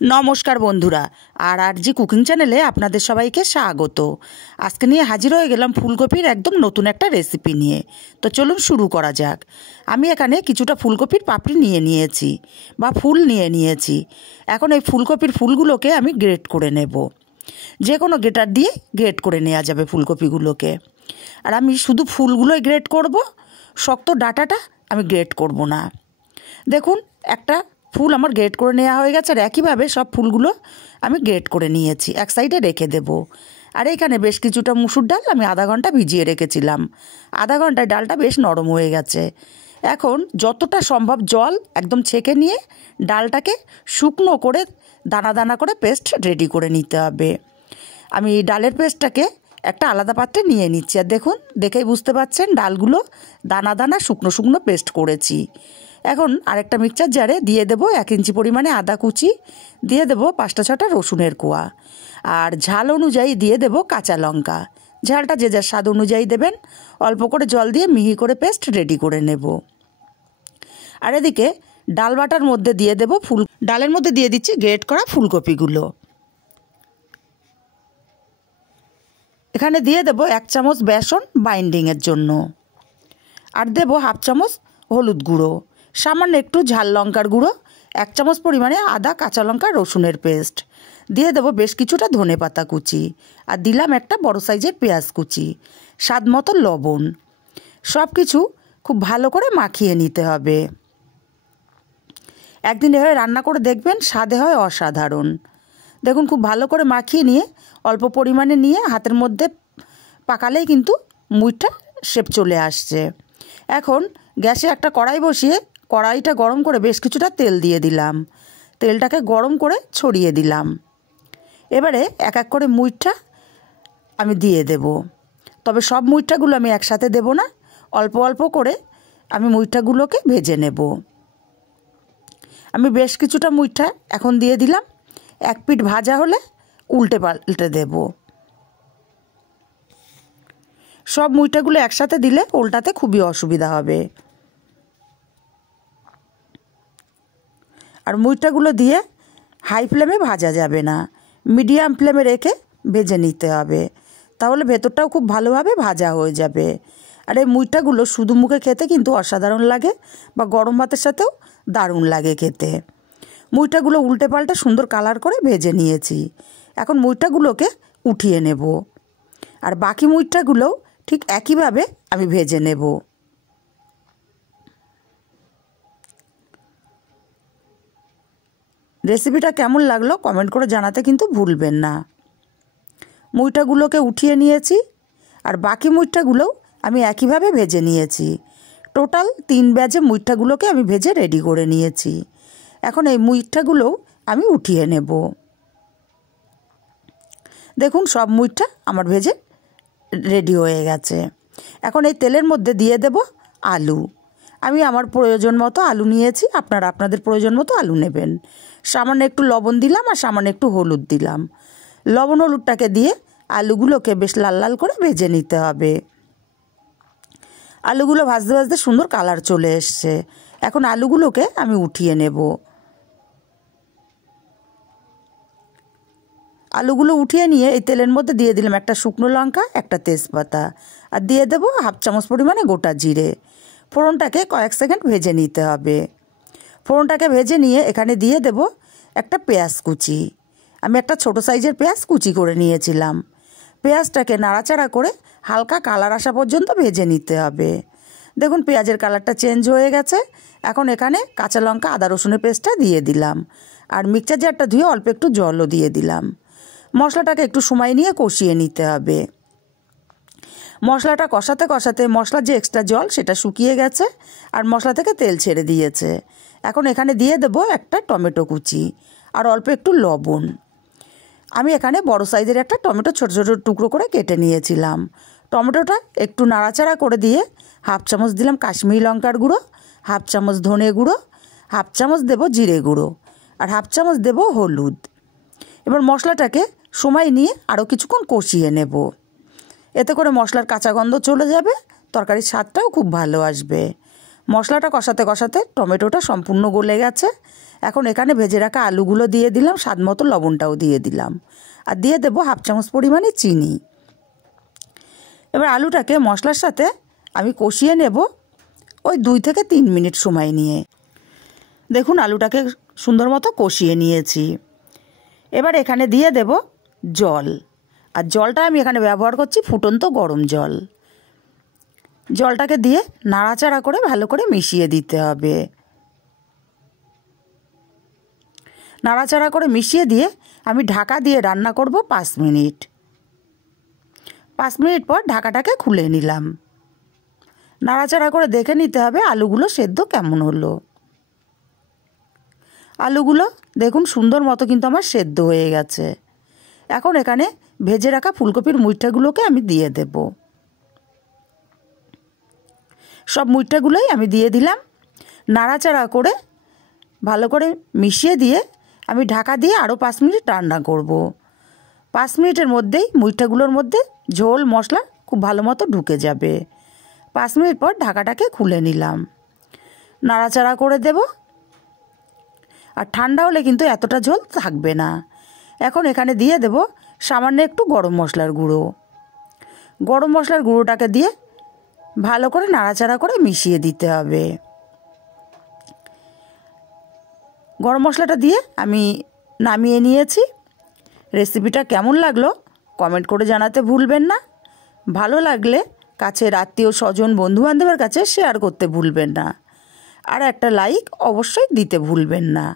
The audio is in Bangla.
নমস্কার বন্ধুরা, আর জি কুকিং চ্যানেলে আপনাদের সবাইকে স্বাগত। আজকে নিয়ে হাজির হয়ে গেলাম ফুলকপির একদম নতুন একটা রেসিপি নিয়ে। তো চলুন শুরু করা যাক। আমি এখানে কিছুটা ফুলকপির পাপড়ি নিয়ে নিয়েছি বা ফুল নিয়ে নিয়েছি। এখন এই ফুলকপির ফুলগুলোকে আমি গ্রেট করে নেব। যে কোনো গ্রেটার দিয়ে গ্রেট করে নেওয়া যাবে ফুলকপিগুলোকে। আর আমি শুধু ফুলগুলোই গ্রেট করব, শক্ত ডাঁটাটা আমি গ্রেট করব না। দেখুন, একটা ফুল আমার গ্রেট করে নেওয়া হয়ে গেছে। আর একইভাবে সব ফুলগুলো আমি গ্রেট করে নিয়েছি, এক সাইডে রেখে দেব। আর এখানে বেশ কিছুটা মুসুর ডাল আমি আধা ঘন্টা ভিজিয়ে রেখেছিলাম। আধা ঘন্টায় ডালটা বেশ নরম হয়ে গেছে। এখন যতটা সম্ভব জল একদম ছেঁকে নিয়ে ডালটাকে শুকনো করে দানা দানা করে পেস্ট রেডি করে নিতে হবে। আমি ডালের পেস্টটাকে একটা আলাদা পাত্রে নিয়ে নিচ্ছি। আর দেখুন, দেখেই বুঝতে পারছেন ডালগুলো দানা দানা শুকনো শুকনো পেস্ট করেছি। এখন আরেকটা মিক্সচার জারে দিয়ে দেবো 1 ইঞ্চি পরিমাণে আদা কুচি, দিয়ে দেবো 5-6টা রসুনের কোয়া, আর ঝাল অনুযায়ী দিয়ে দেবো কাঁচা লঙ্কা। ঝালটা যে যার স্বাদ অনুযায়ী দেবেন। অল্প করে জল দিয়ে মিহি করে পেস্ট রেডি করে নেব। আর এদিকে ডাল বাটার মধ্যে দিয়ে দেবো ডালের মধ্যে দিয়ে দিচ্ছি গ্রেট করা ফুলকপিগুলো। এখানে দিয়ে দেবো 1 চামচ বেসন বাইন্ডিংয়ের জন্য, আর দেবো 1/2 চামচ হলুদ গুঁড়ো, সামান্য একটু ঝাল লঙ্কার গুঁড়ো, 1 চামচ পরিমাণে আদা কাঁচা লঙ্কা রসুনের পেস্ট, দিয়ে দেবো বেশ কিছুটা ধনে পাতা কুচি, আর দিলাম একটা বড় সাইজের পেঁয়াজ কুচি, স্বাদ মতো লবণ। সব কিছু খুব ভালো করে মাখিয়ে নিতে হবে। একদিন এভাবে রান্না করে দেখবেন, স্বাদে হয় অসাধারণ। দেখুন, খুব ভালো করে মাখিয়ে নিয়ে অল্প পরিমাণে নিয়ে হাতের মধ্যে পাকালেই কিন্তু মুইটা শেপ চলে আসছে। এখন গ্যাসে একটা কড়াই বসিয়ে কড়াইটা গরম করে বেশ কিছুটা তেল দিয়ে দিলাম। তেলটাকে গরম করে ছড়িয়ে দিলাম। এবারে এক এক করে মুইটা আমি দিয়ে দেব। তবে সব মুইটাগুলো আমি একসাথে দেব না, অল্প অল্প করে আমি মুইটাগুলোকে ভেজে নেব। আমি বেশ কিছুটা মুইটা এখন দিয়ে দিলাম। এক পিঠ ভাজা হলে উল্টে পাল্টে দেব। সব মুইটাগুলো একসাথে দিলে উল্টাতে খুবই অসুবিধা হবে। আর মুইটাগুলো দিয়ে হাই ফ্লেমে ভাজা যাবে না, মিডিয়াম ফ্লেমে রেখে ভেজে নিতে হবে, তাহলে ভেতরটাও খুব ভালোভাবে ভাজা হয়ে যাবে। আর এই মুইটাগুলো শুধু মুখে খেতে কিন্তু অসাধারণ লাগে, বা গরম ভাতের সাথেও দারুণ লাগে খেতে। মুইটাগুলো উল্টে পাল্টে সুন্দর কালার করে ভেজে নিয়েছি। এখন মুইটাগুলোকে উঠিয়ে নেব, আর বাকি মুইটাগুলোও ঠিক একইভাবে আমি ভেজে নেব। রেসিপিটা কেমন লাগলো কমেন্ট করে জানাতে কিন্তু ভুলবেন না। মুইটাগুলোকে উঠিয়ে নিয়েছি, আর বাকি মুইটাগুলোও আমি একইভাবে ভেজে নিয়েছি। টোটাল 3 ব্যাচে মুইটাগুলোকে আমি ভেজে রেডি করে নিয়েছি। এখন এই মুইটাগুলোও আমি উঠিয়ে নেব। দেখুন, সব মুইটা আমার ভেজে রেডি হয়ে গেছে। এখন এই তেলের মধ্যে দিয়ে দেব আলু। আমি আমার প্রয়োজন মতো আলু নিয়েছি, আপনারা আপনাদের প্রয়োজন মতো আলু নেবেন। সামান্য একটু লবণ দিলাম, আর সামান্য একটু হলুদ দিলাম। লবণ হলুদটাকে দিয়ে আলুগুলোকে বেশ লাল লাল করে ভেজে নিতে হবে। আলুগুলো ভাজতে ভাজতে সুন্দর কালার চলে এসছে। এখন আলুগুলোকে আমি উঠিয়ে নেব। আলুগুলো উঠিয়ে নিয়ে এই তেলের মধ্যে দিয়ে দিলাম একটা শুকনো লঙ্কা, একটা তেজপাতা, আর দিয়ে দেবো 1/2 চামচ পরিমাণে গোটা জিরে। ফোড়নটাকে কয়েক সেকেন্ড ভেজে নিতে হবে। ফোড়নটাকে ভেজে নিয়ে এখানে দিয়ে দেব একটা পেঁয়াজ কুচি। আমি একটা ছোট সাইজের পেঁয়াজ কুচি করে নিয়েছিলাম। পেঁয়াজটাকে নাড়াচাড়া করে হালকা কালার আসা পর্যন্ত ভেজে নিতে হবে। দেখুন, পেঁয়াজের কালারটা চেঞ্জ হয়ে গেছে। এখন এখানে কাঁচা লঙ্কা আদা রসুনের পেস্টটা দিয়ে দিলাম, আর মিক্সচার জারটা ধুয়ে অল্প একটু জলও দিয়ে দিলাম। মশলাটাকে একটু সময় নিয়ে কষিয়ে নিতে হবে। মশলাটা কষাতে কষাতে মশলার যে এক্সট্রা জল সেটা শুকিয়ে গেছে, আর মশলা থেকে তেল ছেড়ে দিয়েছে। এখন এখানে দিয়ে দেবো একটা টমেটো কুচি, আর অল্প একটু লবণ। আমি এখানে বড় সাইজের একটা টমেটো ছোটো ছোটো টুকরো করে কেটে নিয়েছিলাম। টমেটোটা একটু নাড়াচাড়া করে দিয়ে 1/2 চামচ দিলাম কাশ্মীরি লঙ্কার গুঁড়ো, 1/2 চামচ ধনে গুঁড়ো, 1/2 চামচ দেবো জিরে গুঁড়ো, আর 1/2 চামচ দেবো হলুদ। এবার মশলাটাকে সময় নিয়ে আরও কিছুক্ষণ কষিয়ে নেব। এতে করে মশলার কাঁচা গন্ধ চলে যাবে, তরকারির স্বাদটাও খুব ভালো আসবে। মশলাটা কষাতে কষাতে টমেটোটা সম্পূর্ণ গলে গেছে। এখন এখানে ভেজে রাখা আলুগুলো দিয়ে দিলাম, স্বাদ মতো লবণটাও দিয়ে দিলাম, আর দিয়ে দেবো 1/2 চামচ পরিমাণে চিনি। এবার আলুটাকে মশলার সাথে আমি কষিয়ে নেব ওই 2 থেকে 3 মিনিট সময় নিয়ে। দেখুন আলুটাকে সুন্দর মতো কষিয়ে নিয়েছি। এবার এখানে দিয়ে দেব জল, আর জলটা আমি এখানে ব্যবহার করছি ফুটন্ত গরম জল। জলটাকে দিয়ে নাড়াচাড়া করে ভালো করে মিশিয়ে দিতে হবে। নাড়াচাড়া করে মিশিয়ে দিয়ে আমি ঢাকা দিয়ে রান্না করব 5 মিনিট। 5 মিনিট পর ঢাকাটাকে খুলে নিলাম। নাড়াচাড়া করে দেখে নিতে হবে আলুগুলো সেদ্ধ কেমন হলো। আলুগুলো দেখুন সুন্দর মতো কিন্তু আমার সেদ্ধ হয়ে গেছে। এখন এখানে ভেজে রাখা ফুলকপির মুইঠাগুলোকে আমি দিয়ে দেব। সব মুইঠাগুলোই আমি দিয়ে দিলাম। নাড়াচাড়া করে ভালো করে মিশিয়ে দিয়ে আমি ঢাকা দিয়ে আরও 5 মিনিট রান্না করব। 5 মিনিটের মধ্যেই মুইঠাগুলোর মধ্যে ঝোল মশলা খুব ভালো মতো ঢুকে যাবে। 5 মিনিট পর ঢাকাটাকে খুলে নিলাম। নাড়াচাড়া করে দেব। আর ঠান্ডা হলে কিন্তু এতটা ঝোল থাকবে না। এখন এখানে দিয়ে দেব সামান্য একটু গরম মশলার গুঁড়ো। গরম মশলার গুঁড়োটাকে দিয়ে ভালো করে নাড়াচাড়া করে মিশিয়ে দিতে হবে। গরম মশলাটা দিয়ে আমি নামিয়ে নিয়েছি। রেসিপিটা কেমন লাগলো কমেন্ট করে জানাতে ভুলবেন না। ভালো লাগলে কাছের আত্মীয় স্বজন বন্ধুবান্ধবের কাছে শেয়ার করতে ভুলবেন না। আর একটা লাইক অবশ্যই দিতে ভুলবেন না।